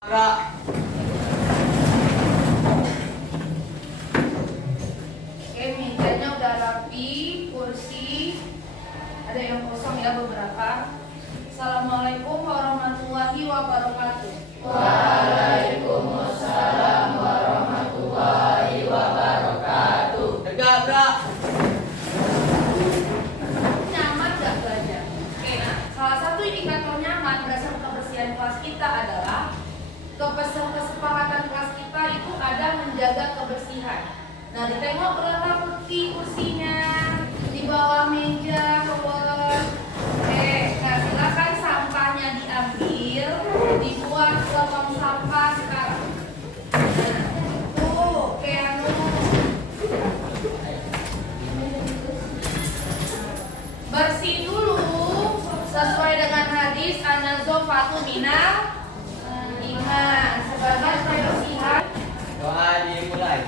Ra. Oke, mejanya udah rapi, kursi ada yang kosong ya beberapa. Assalamualaikum warahmatullahi wabarakatuh. Waalaikumsalam warahmatullahi wabarakatuh. Tegak, Ra. Nyaman gak belajar? Oke, nah salah satu indikator nyaman berdasarkan kebersihan kelas kita adalah kesepakatan kelas kita itu ada menjaga kebersihan. Nah, ditengok berapa kursinya, di bawah meja, keluar. Oke, nah silakan sampahnya diambil, dibuang ke tong sampah sekarang. Nah, tuh, Keanu. Bersih dulu sesuai dengan hadis an-nazafatu minal iman. Sebagai kebersihan Doa dimulai.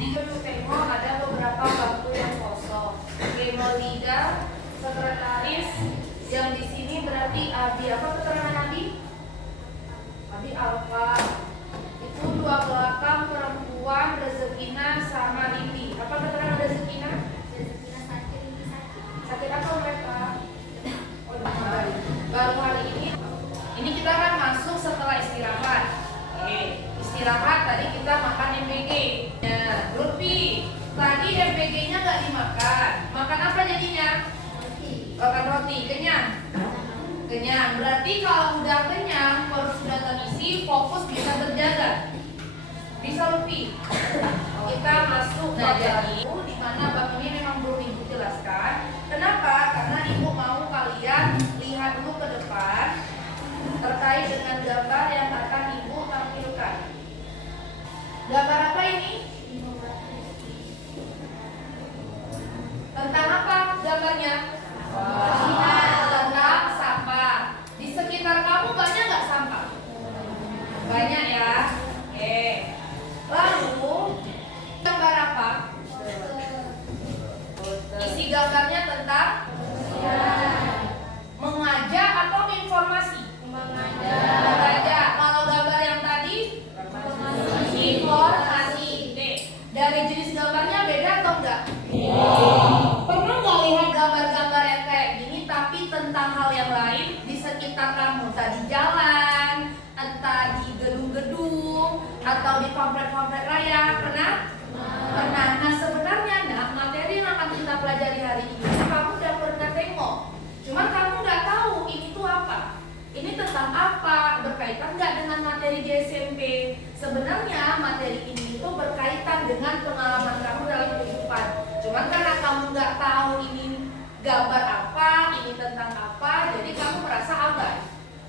ini dulu tengok ada beberapa waktu yang kosong. Gemolida, sekretaris yang di sini berarti Abi. Apa keterangan Abi? Abi Alfa. Itu dua belakang perempuan Rezekina sama Lindi. Apa keterangan Rezekina? Sakit apa mereka? Oh, baru hari ini. Ini kita akan masuk setelah istirahat. Oke, istirahat tadi kita makan MPG. Ya, Lutfi, tadi MPG-nya nggak dimakan. Makan apa jadinya? Makan roti. Kenyang? Kenyang. Berarti kalau udah kenyang, perut sudah terisi, fokus bisa terjaga. Bisa Lutfi? Kita masuk bab baru, di mana bab ini memang belum Ibu jelaskan. Kenapa? Karena Ibu mau kalian lihat dulu ke depan terkait dengan gambar yang akan Ibu tampilkan. Gambar apa ini? Tentang apa gambarnya? Tentang sampah. Di sekitar kamu banyak nggak sampah? Banyak ya. Oke. Lalu gambar apa? Isi gambarnya tentang mengajak atau informasi? Mengajak. Kalau gambar yang tadi informasi. Oke. Dari jenis gambarnya beda atau enggak? Pernah nggak lihat gambar-gambar yang kayak gini tapi tentang hal yang lain di sekitar kamu? Entah di jalan, entah di gedung-gedung, atau di pamflet-pamflet raya. Pernah? Pernah. Nah sebenarnya materi yang akan kita pelajari hari ini kamu udah pernah tengok. Cuman kamu nggak tahu ini tuh apa. Ini tentang apa? Berkaitan nggak dengan materi di SMP? Sebenarnya materi ini itu berkaitan dengan pengalaman kamu dalam kehidupan. Cuman karena kamu nggak tahu ini gambar apa, ini tentang apa, jadi kamu merasa abai.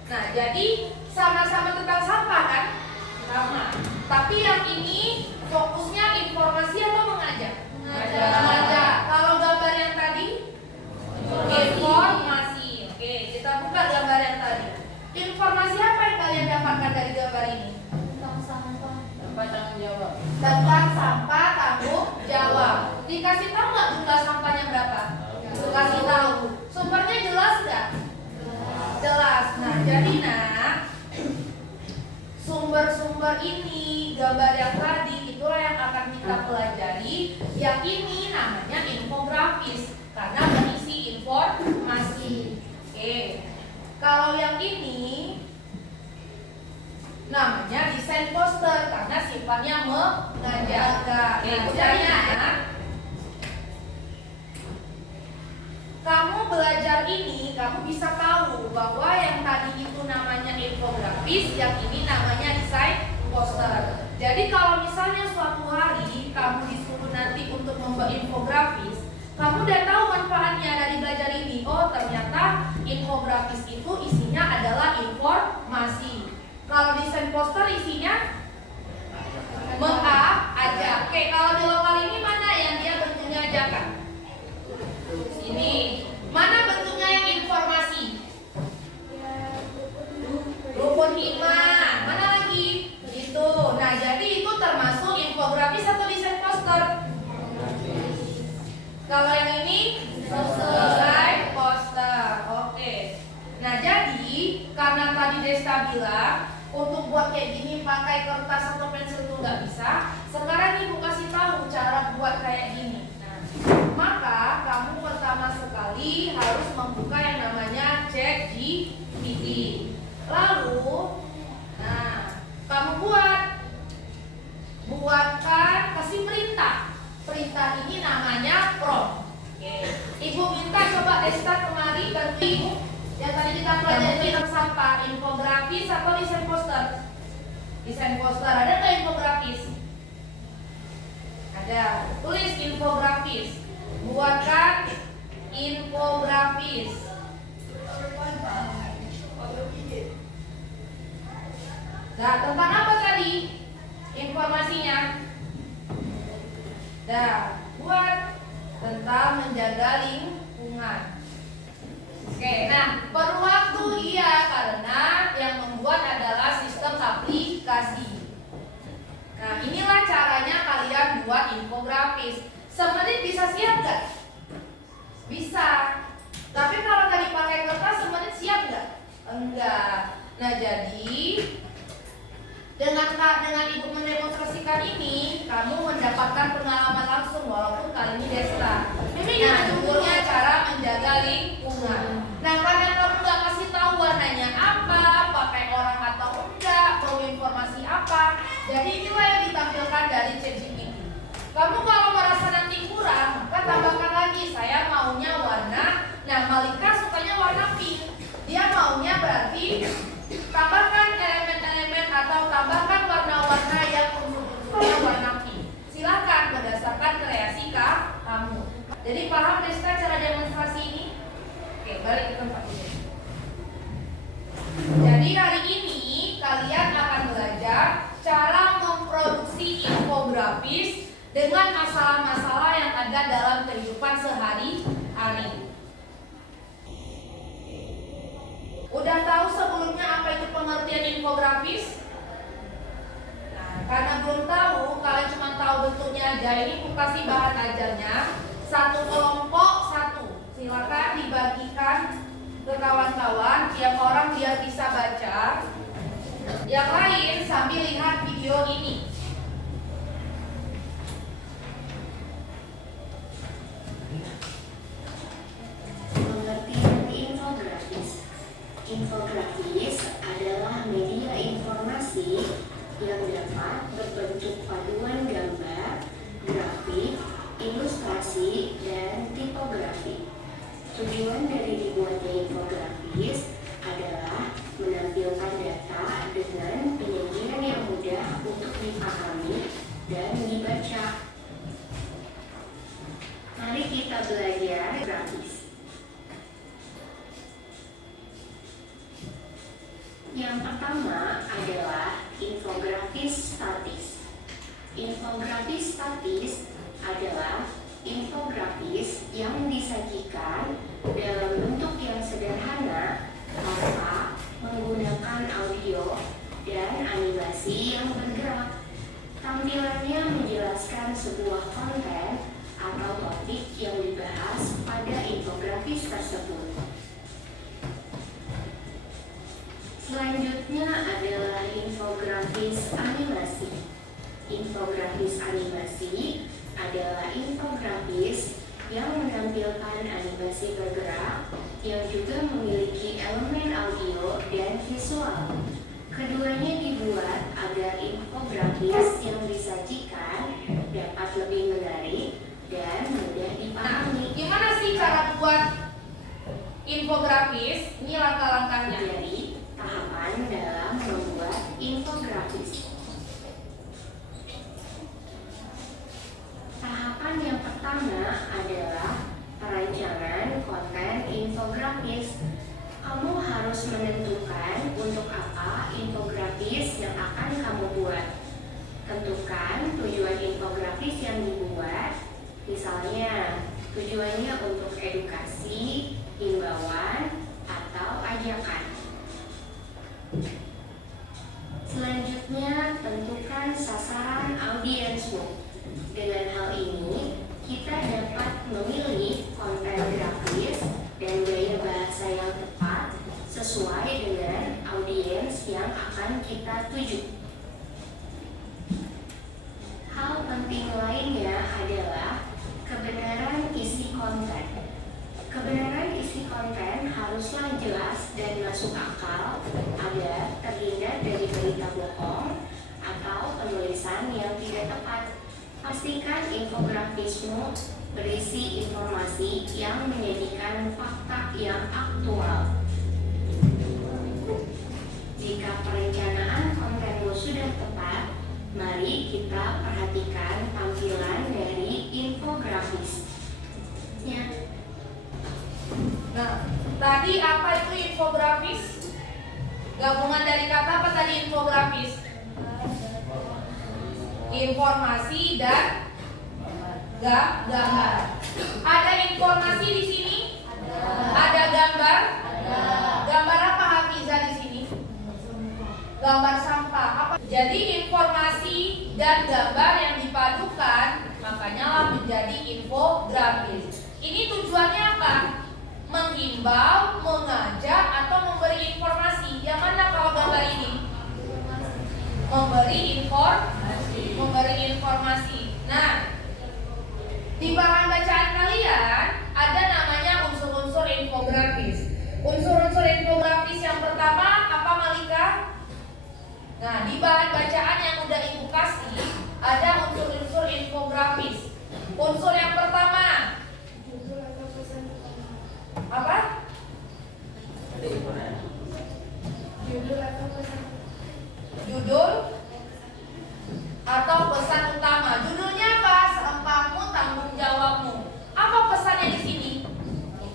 Nah, jadi sama-sama tentang sampah kan? Sama. Tapi yang ini fokusnya informasi atau mengajak? Mengajak. Kalau gambar yang tadi? Informasi. Oke, kita buka gambar yang tadi. Informasi apa yang kalian dapatkan dari gambar ini? Tanpa tanggung jawab. Tentang sampah tanggung jawab. Dikasih tahu nggak jumlah sampahnya berapa? Kasih tahu. Sumbernya jelas nggak? Jelas. Nah, jadi sumber-sumber ini, gambar yang tadi, itulah yang akan kita pelajari. Yang ini namanya infografis karena berisi informasi. Oke. Kalau yang ini namanya desain poster karena sifatnya mengajak. Nah, kamu belajar ini, kamu bisa tahu bahwa yang tadi itu namanya infografis, yang ini namanya desain poster. Jadi kalau misalnya suatu hari kamu disuruh nanti untuk membuat infografis, kamu udah tahu manfaatnya dari belajar ini. Oh, ternyata infografis itu isinya adalah informasi. Kalau desain poster isinya mengajak. Oke, kalau di lokal ini mana yang dia bentuknya ajakan? Sini. Mana bentuknya yang informasi? Rukun hikmah. Mana lagi? Itu. Nah, jadi itu termasuk infografis atau desain poster? Kalau yang ini desain poster. Oke. Nah, jadi karena tadi Desta bilang untuk buat kayak gini pakai kertas atau pensil itu nggak bisa. Sekarang Ibu kasih tahu cara buat kayak gini. Nah, maka kamu pertama sekali harus membuka yang namanya ChatGPT. Lalu, nah, kamu buatkan, kasih perintah. Perintah ini namanya prompt. Oke. Ibu minta coba Desta kemari bantu Ibu. Yang tadi kita pelajari tentang sampah, infografis atau desain poster? Desain poster, ada nggak infografis? Ada. Tulis infografis. Buatkan infografis. Nah, tentang apa tadi informasinya? Nah, buat tentang menjaga lingkungan. Oke, nah perlu waktu iya karena yang membuat adalah sistem aplikasi. Nah, inilah caranya kalian buat infografis. Semenit bisa siap nggak? Bisa. Tapi kalau tadi pakai kertas semenit siap nggak? Enggak. Nah, jadi dengan Ibu mendemonstrasikan ini, kamu mendapatkan pengalaman langsung walaupun kali ini Desta. Nah, judulnya cara menjaga lingkungan. Nah, karena kamu nggak kasih tahu warnanya apa, pakai orang atau enggak, perlu informasi apa, jadi inilah yang ditampilkan dari ChatGPT. Kamu kalau merasa nanti kurang, maka tambahkan lagi. Saya maunya warna. Nah, Malika sukanya warna pink. Dia maunya berarti tambahkan elemen-elemen atau tambahkan warna-warna yang unsurnya warna pink. Silakan berdasarkan kreasi kamu. Jadi paham Desta cara demonstrasi ini? Oke, balik ke tempat ini. Jadi hari ini kalian akan belajar cara memproduksi infografis dengan masalah-masalah yang ada dalam kehidupan sehari-hari. Udah tahu sebelumnya apa itu pengertian infografis? Nah, karena belum tahu, kalian cuma tahu bentuknya aja. Ini aku kasih bahan ajarnya. Satu kelompok satu. Silakan dibagikan ke kawan-kawan, tiap orang biar bisa baca. Yang lain sambil lihat video ini. Pengertian infografis. Infografis adalah media informasi yang dapat berbentuk paduan gambar, grafik, ilustrasi, dan tipografi. Tujuan dari dibuatnya infografis adalah menampilkan data dengan penyajian yang mudah untuk dipahami dan dibaca. Mari kita belajar grafis. Yang pertama adalah infografis statis. Infografis statis adalah infografis yang disajikan dalam bentuk yang sederhana tanpa menggunakan audio dan animasi yang bergerak. Tampilannya menjelaskan sebuah konten atau topik yang dibahas pada infografis tersebut. Selanjutnya adalah infografis animasi. Infografis animasi adalah infografis yang menampilkan animasi bergerak yang juga memiliki elemen audio dan visual. Keduanya dibuat agar infografis yang disajikan dapat lebih menarik dan mudah dipahami. Gimana sih cara buat tentukan tujuan infografis yang dibuat. Misalnya, tujuannya untuk edukasi, himbauan, atau ajakan. Selanjutnya, tentukan sasaran audiensmu. Dengan hal ini, kita dapat memilih konten grafis dan gaya bahasa yang tepat sesuai dengan audiens yang akan kita tuju. Hal penting lainnya adalah kebenaran isi konten. Kebenaran isi konten haruslah jelas dan masuk akal agar terhindar dari berita bohong atau penulisan yang tidak tepat. Pastikan infografismu berisi informasi yang menjadikan fakta yang aktual. Jika perencanaan kontenmu sudah tepat, mari kita perhatikan tampilan dari infografis. Nah, tadi apa itu infografis? Gabungan dari kata apa tadi infografis? Informasi dan gambar. Ada informasi di sini? Ada gambar? Gambar apa Hafizah di sini? Gambar sampah. Apa? Jadi informasi dan gambar yang dipadukan, makanya lah menjadi infografis. Ini tujuannya apa? Menghimbau, mengajak, atau memberi informasi. Yang mana kalau gambar ini? Memberi informasi. Nah, di bahan bacaan kalian ada namanya unsur-unsur infografis. Unsur-unsur infografis yang pertama apa Malika? Nah, di bahan bacaan yang udah Ibu kasih ada unsur-unsur infografis. Unsur yang pertama apa? Judul atau pesan utama. Judulnya apa? Sampahmu tanggung jawabmu. Apa pesannya di sini?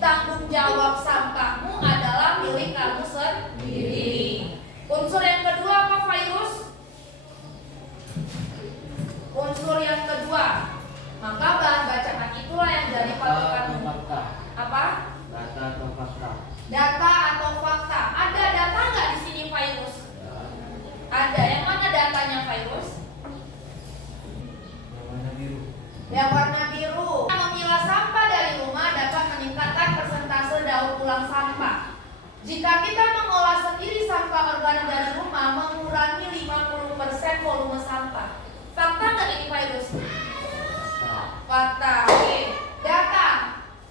Tanggung jawab sampahmu adalah milik kamu sendiri. Unsur yang kedua apa, Virus? Unsur yang kedua. Maka bahan bacaan itulah yang jadi patokanmu. Apa? Data atau fakta. Data atau fakta. Ada data nggak di sini, Virus? Ada. Yang mana datanya, Virus? Yang warna biru. Memilah sampah dari rumah dapat meningkatkan persentase daur ulang sampah. Jika kita mengolah sendiri sampah organik dari rumah, mengurangi 50% volume sampah. Fakta nggak ini, Virus? Fakta. Oke. Data.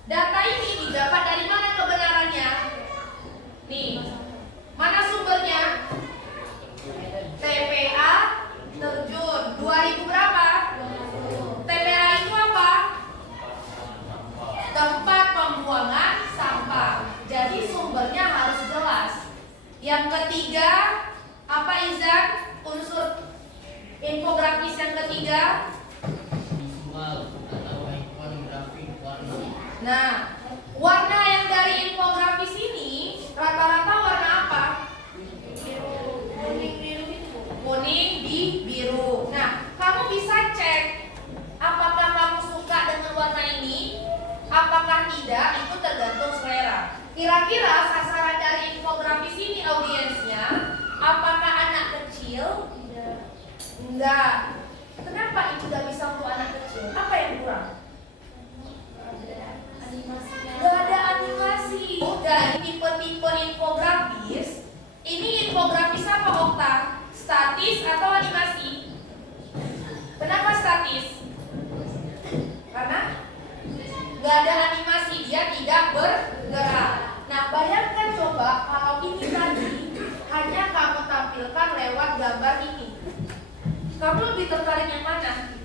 Data ini didapat dari mana kebenarannya? Nih. Mana sumbernya? TPA terjun 2000 berapa? TPA itu apa? Tempat pembuangan sampah. Jadi sumbernya harus jelas. Yang ketiga, apa Izan? Unsur infografis yang ketiga? Visual atau ikonografik warna. Nah, warna yang dari infografis ini rata-rata warna apa? Kuning di biru. Nah, kamu bisa cek apakah kamu suka dengan warna ini, apakah tidak, itu tergantung selera. Kira-kira sasaran dari infografis ini audiensnya, apakah anak kecil? Enggak. Kenapa itu tidak bisa untuk anak kecil? Apa yang kurang? Gak ada animasi. Dari tipe-tipe infografis, ini infografis apa Okta? Statis atau animasi? Kenapa statis? Karena gak ada animasi, dia tidak bergerak. Nah, bayangkan coba kalau ini tadi hanya kamu tampilkan lewat gambar ini. Kamu lebih tertarik yang mana?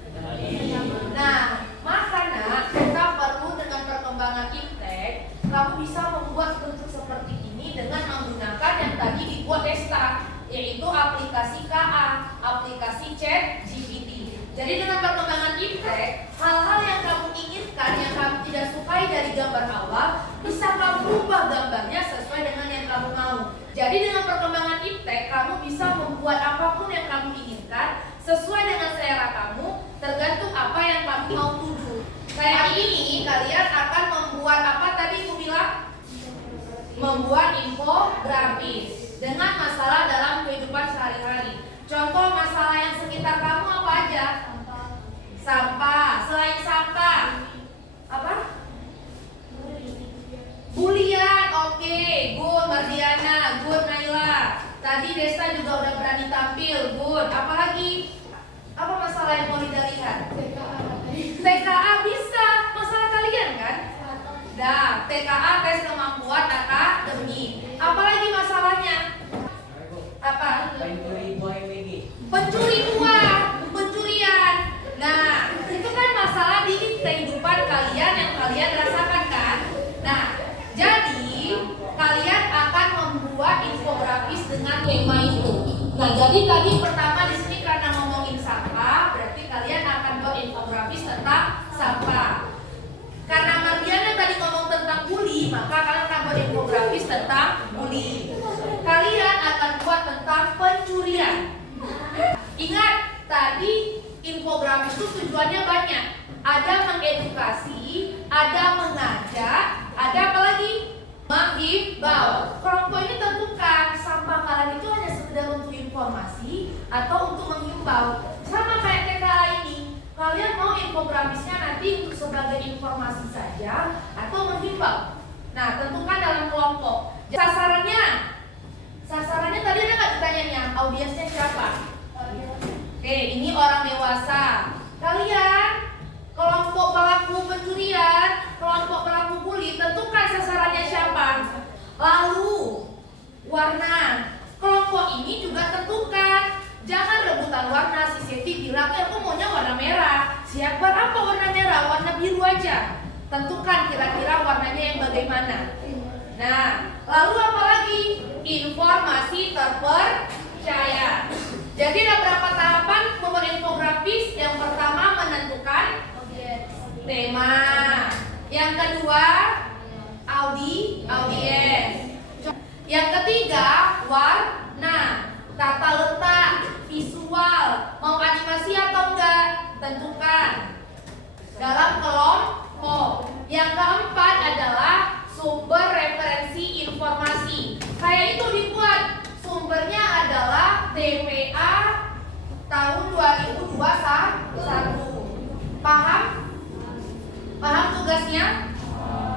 Nah, makanya kita perlu dengan perkembangan iptek, kamu bisa membuat bentuk seperti ini dengan menggunakan yang tadi dibuat Desta, yaitu aplikasi KA, aplikasi Chat GPT. Jadi dengan perkembangan iptek, hal-hal yang kamu inginkan, yang kamu tidak sukai dari gambar awal, bisa kamu ubah gambarnya sesuai dengan yang kamu mau. Jadi dengan perkembangan iptek, kamu bisa membuat apapun yang kamu inginkan sesuai dengan selera kamu, tergantung apa yang kamu mau tuju. Kayak ini, kalian akan membuat apa tadi aku bilang? Membuat infografis dengan masalah dalam kehidupan sehari-hari. Contoh masalah yang sekitar kamu apa aja? Sampah. Selain sampah, apa? Bulian. Oke, good Mardiana, good Naila. Tadi Desta juga udah berani tampil, good. Apalagi? Apa masalah yang mau lihat? TKA bisa, masalah kalian kan? Dah, TKA tes kemampuan akademik. Apalagi masalahnya? Apa? Pencuri uang, pencurian. Nah, itu kan masalah di kehidupan kalian yang kalian rasakan kan? Nah, jadi kalian akan membuat infografis dengan tema itu. Nah, jadi tadi pertama di sini karena ngomongin sampah, berarti kalian akan buat infografis tentang sampah. Karena Mardiana tadi ngomong tentang bully, maka kalian akan buat infografis tentang bully. Kalian akan buat tentang pencurian. Ingat, tadi infografis itu tujuannya banyak. Ada mengedukasi, ada mengajak, ada apa lagi? Menghimbau. Kelompok ini tentukan sampah kalian itu hanya sekedar untuk informasi atau untuk menghimbau. Sama kayak TKA ini. Kalian mau infografisnya nanti untuk sebagai informasi saja atau menghimbau? Nah, tentukan dalam kelompok. Sasarannya tadi ada nggak ditanyanya? Audiensnya siapa? Oke, ini orang dewasa. Kalian kelompok pelaku pencurian, kelompok pelaku bully, tentukan sasarannya siapa? Lalu warna. Kelompok ini juga tentukan. Jangan rebutan warna. Si Seti bilang, aku maunya warna merah. Siapa apa warna merah? Warna biru aja. Tentukan kira-kira warnanya yang bagaimana. Nah, lalu apa lagi? Informasi terpercaya. Jadi ada berapa tahapan membuat infografis? Yang pertama menentukan tema. Yang kedua audiens. Yang ketiga warna. Tata letak, visual, mau animasi atau enggak? Tentukan dalam kelompok. Yang keempat adalah sumber referensi informasi. Kayak itu dibuat. Sumbernya adalah TPA tahun 2021. Paham? Paham tugasnya?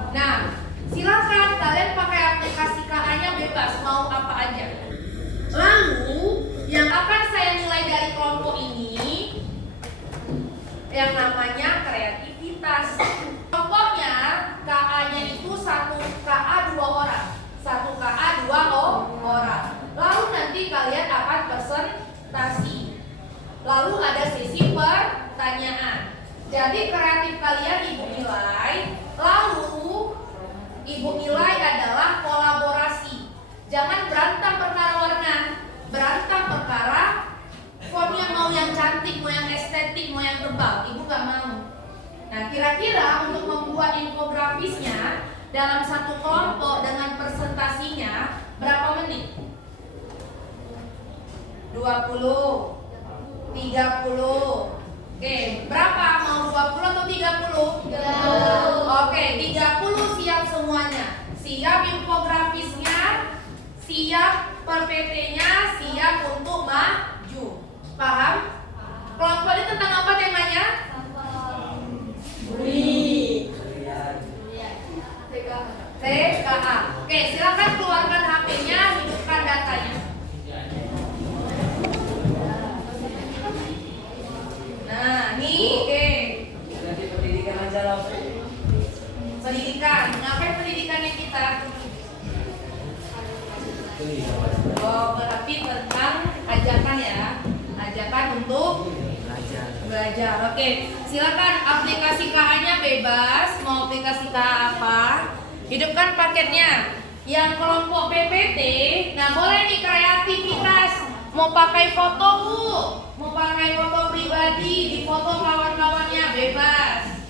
Nah, silakan kalian pakai aplikasi KA-nya bebas, mau apa aja. Lalu yang akan saya nilai dari kelompok ini yang namanya kreativitas. Kelompoknya KA-nya itu 1 KA 2 orang, 1 KA 2 orang. Lalu nanti kalian akan presentasi. Lalu ada sesi pertanyaan. Jadi kreatif kalian ibu nilai. Lalu ibu nilai adalah kolaborasi. Jangan berantem perkara warna, berantem perkara fontnya mau yang cantik, mau yang estetik, mau yang tebal. Ibu gak mau. Nah, kira-kira untuk membuat infografisnya dalam satu kelompok dengan presentasinya berapa menit? 20, 30. Oke, berapa? Mau 20 atau 30? 30. Oke, 30 siap semuanya. Siap infografisnya, siap per PT-nya, siap untuk maju. Paham? Kelompok ini tentang apa temanya? TKA. Oke, silakan keluarkan HP-nya, hidupkan datanya. Nah, nih, oke. Nanti pendidikan aja lah. Pendidikan, ngapain pendidikannya kita? Oh, berarti tentang ajakan ya, ajakan untuk belajar. Oke, silakan aplikasi KA-nya bebas. Mau aplikasi KA apa? Hidupkan paketnya. Yang kelompok PPT, nah boleh nih kreativitas. Mau pakai foto bu, mau pakai foto pribadi, di foto kawan-kawannya bebas.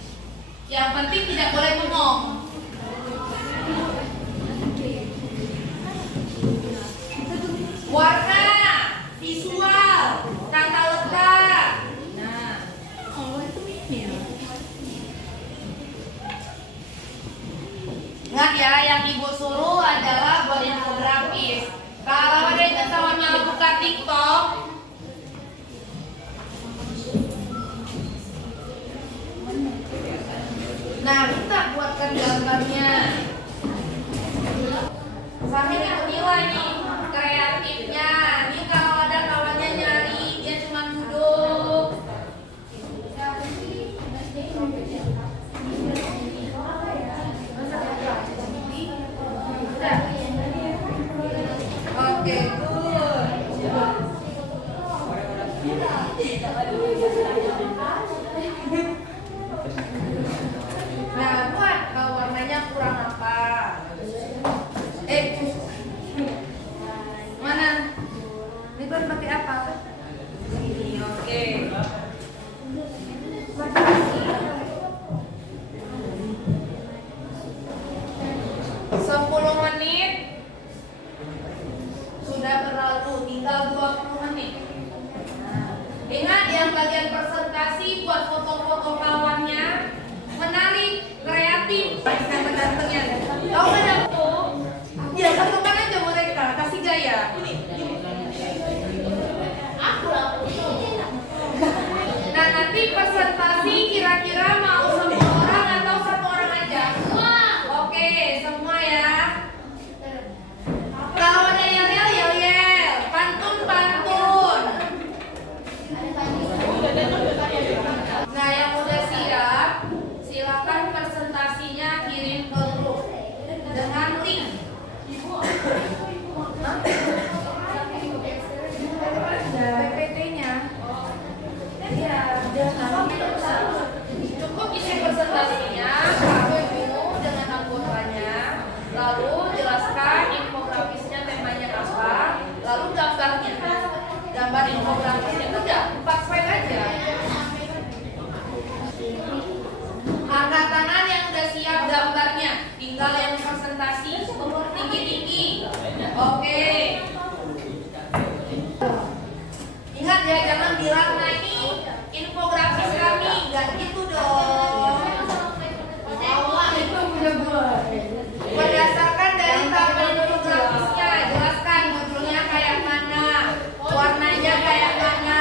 Yang penting tidak boleh bengong. Warna, visual, tata letak, Ingat ya, yang ibu suruh adalah buat infografis. Kalau ada yang ketahuannya buka TikTok, nah minta buatkan gambarnya. Sambil nilai nih kreatifnya. Nih kalau ada kawannya nyari, dia cuma duduk. Oke, nah, buat kalau warnanya kurang apa? Mana? Ribbon pakai apa? Ini, oke. 10 menit sudah berlalu, tinggal 20 menit. Ingat yang bagian presentasi buat foto-foto kawannya, menarik, kreatif. Sama datangnya. Tahu nggak aku? Ya satukan aja mereka, kasih gaya. Nah nanti presentasi kira-kira mau semua orang atau satu orang aja? Oke, semua ya. Kalau ada yang yel, pantun. Nah yang udah siap, silakan presentasinya kirim ke grup dengan link. PPT-nya. Iya, cukup isi presentasinya, kamu dengan anggotanya, lalu jelaskan infografisnya temanya apa, lalu gambarnya. Gambar infografisnya itu udah 4 slide aja. Angkat tangan yang udah siap gambarnya, tinggal yang presentasi tinggi-tinggi. Oke. Ingat ya, jangan bilang nah ini infografis kami, nggak gitu dong. Berdasarkan dari tabel infografisnya, jelaskan modelnya kayak mana, warnanya kayak mana,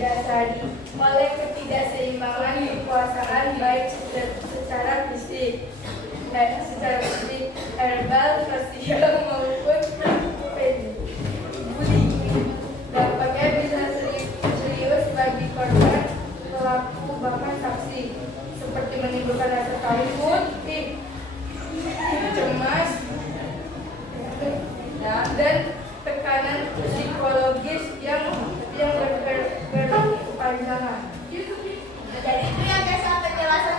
didasari oleh ketidakseimbangan kekuasaan baik secara fisik, verbal, sosial maupun bullying. Dampaknya bisa serius bagi korban, pelaku, bahkan saksi, seperti menimbulkan rasa takut, cemas, dan tekanan psikologis yang berkepanjangan. Jadi itu yang guys penjelasan.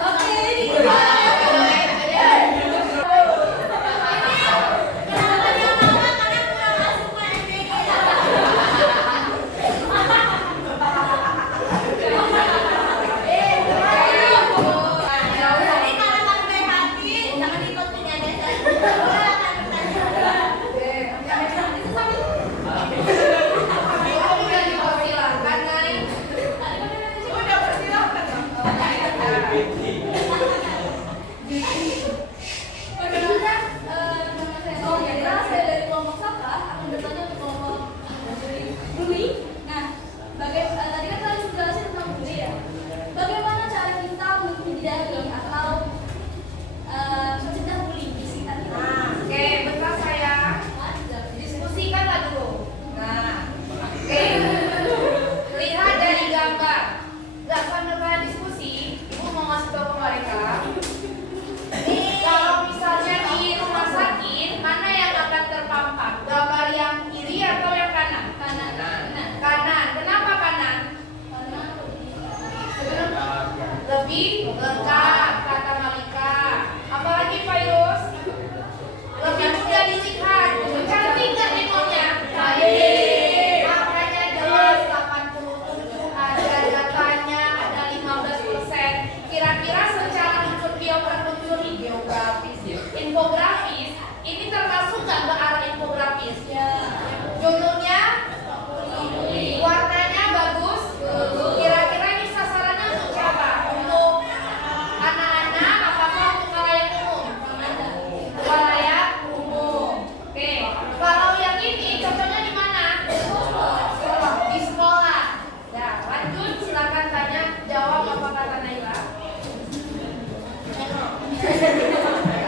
Lebih lengkap kata Malika. Apalagi Virus? Lebih mudah dilihat. Cantik nggak demonya? Cantik. Makanya jelas 87 ada datanya, ada 15%. Kira-kira secara unsur geografis, infografis ini termasuk nggak ke arah infografis? Judulnya? Warnanya bagus? Kira-kira ini sasarannya untuk siapa? Untuk anak-anak apakah untuk khalayak umum? Khalayak umum. Oke. Kalau yang ini contohnya di mana? Di sekolah. Ya, lanjut silakan tanya, jawab apa kata Naila.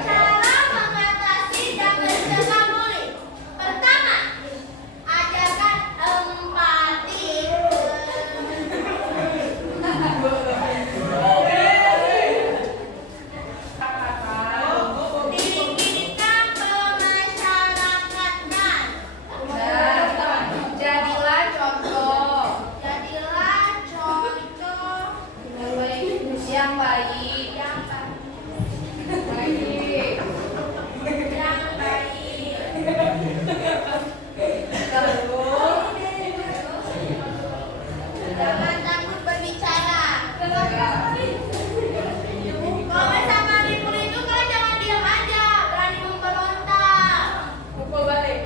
Cara mengatasi dan mencegah bullying. Pertama, ajarkan empati. Dirikan pemasyarakatan. Jadilah contoh. Jadilah contoh yang baik. Jangan takut berbicara. Kalau sama libur itu kan jangan diam aja, berani memberontak. Pukul balik.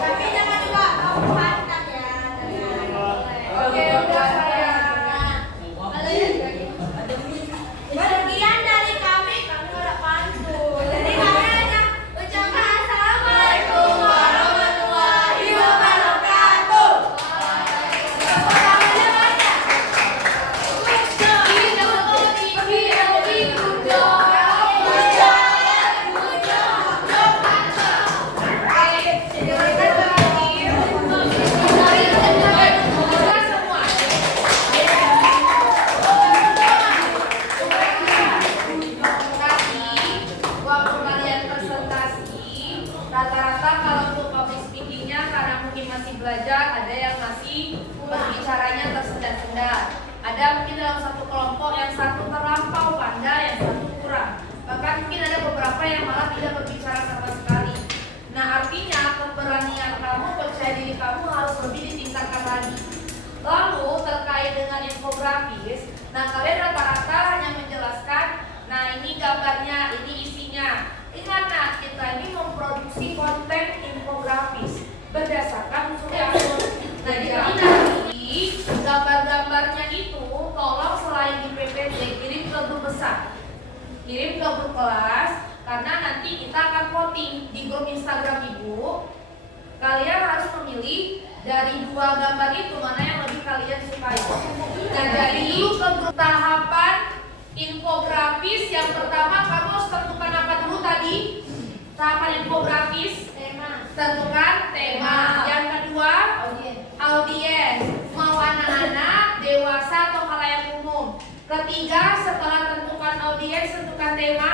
Tapi jangan juga kamu hantam ya. Oke, udah saya. Sekian dari kami ada pantun. Jadi kami hanya ucapkan assalamualaikum warahmatullahi wabarakatuh. Tangannya banyak. Waktu kalian presentasi, rata-rata kalau untuk public speakingnya karena mungkin masih belajar, ada yang masih berbicaranya tersendat-sendat. Ada mungkin dalam satu kelompok yang satu terlampau pandai, yang satu kurang. Bahkan mungkin ada beberapa yang malah tidak berbicara sama sekali. Nah, artinya keberanian kamu, percaya diri kamu harus lebih ditingkatkan lagi. Lalu terkait dengan infografis, nah kalian rata-rata hanya menjelaskan, nah ini gambarnya, ini isinya. Ingat, nah kita ini memproduksi konten infografis berdasarkan unsur unsur. Nah jadi nanti gambar-gambarnya itu tolong selain di PPT kirim ke grup besar, kirim ke grup kelas, karena nanti kita akan voting di grup Instagram Ibu. Kalian harus memilih Dari dua gambar itu mana yang lebih kalian sukai? Nah, jadi ke tahapan infografis yang pertama kamu harus tentukan apa dulu tadi? Tahapan infografis tentukan tema. Yang kedua audiens, mau anak-anak, dewasa atau khalayak umum. Ketiga, setelah tentukan audiens, tentukan tema.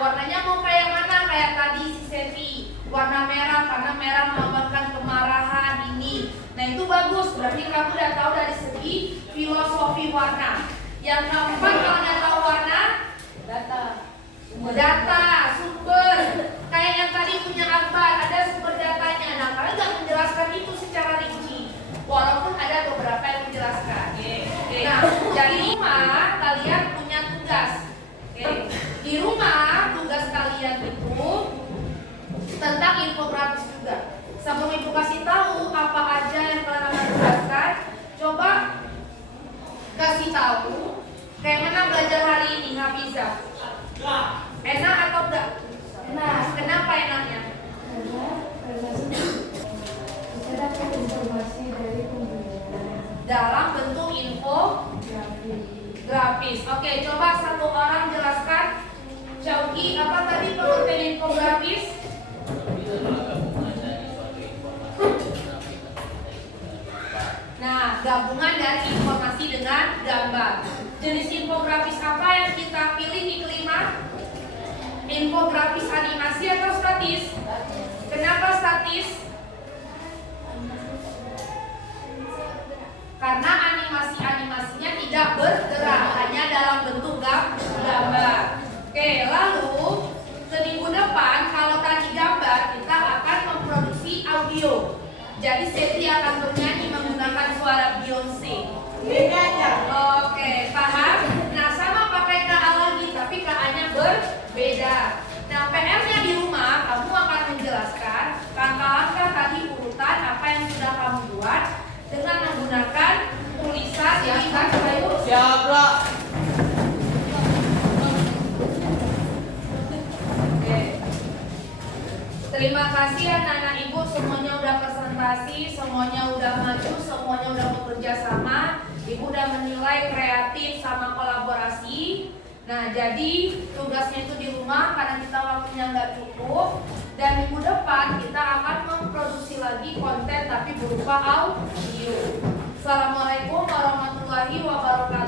Warnanya mau kayak mana? Kayak tadi si Sevi, warna merah karena merah melambangkan kemarahan ini. Nah itu bagus, berarti kamu udah tahu dari segi filosofi warna. Yang keempat, kalau udah tahu warna, data, sumber. Kayak yang tadi punya Akbar, ada sumber datanya. Nah kalian nggak menjelaskan itu secara rinci, walaupun ada beberapa yang menjelaskan. Nah, jadi rumah kalian punya tugas. Di rumah tugas kalian itu tentang infografis juga. Sebelum ibu kasih tahu apa aja yang kalian akan tugaskan, coba kasih tahu kayak mana belajar hari ini, Hafizah. Enak atau enggak? Enak. Kenapa enaknya? Karena kita dapat informasi dari pembelajaran Dalam bentuk infografis. Oke, coba satu orang jelaskan. Syauki, apa tadi pengertian infografis? Nah, gabungan dari informasi dengan gambar. Jenis infografis apa yang kita pilih di kelima? Infografis animasi atau statis? Kenapa statis? Karena animasinya tidak bergerak, hanya dalam bentuk gambar. Oke, lalu seminggu depan kalau tadi gambar kita akan memproduksi audio. Jadi Seti akan bernyanyi menggunakan suara Beyonce. Oke, paham? Nah, sama pakai KA lagi, tapi KA-nya berbeda. Nah, PR-nya di rumah kamu akan menjelaskan langkah-langkah tadi urutan apa yang sudah kamu buat dengan menggunakan tulisan yang Siap, Pak. Terima kasih anak-anak ibu, semuanya udah presentasi, semuanya udah maju, semuanya udah bekerja sama. Ibu udah menilai kreatif sama kolaborasi. Nah, jadi tugasnya itu di rumah karena kita waktunya nggak cukup. Dan minggu depan kita akan memproduksi lagi konten tapi berupa audio. Assalamualaikum warahmatullahi wabarakatuh.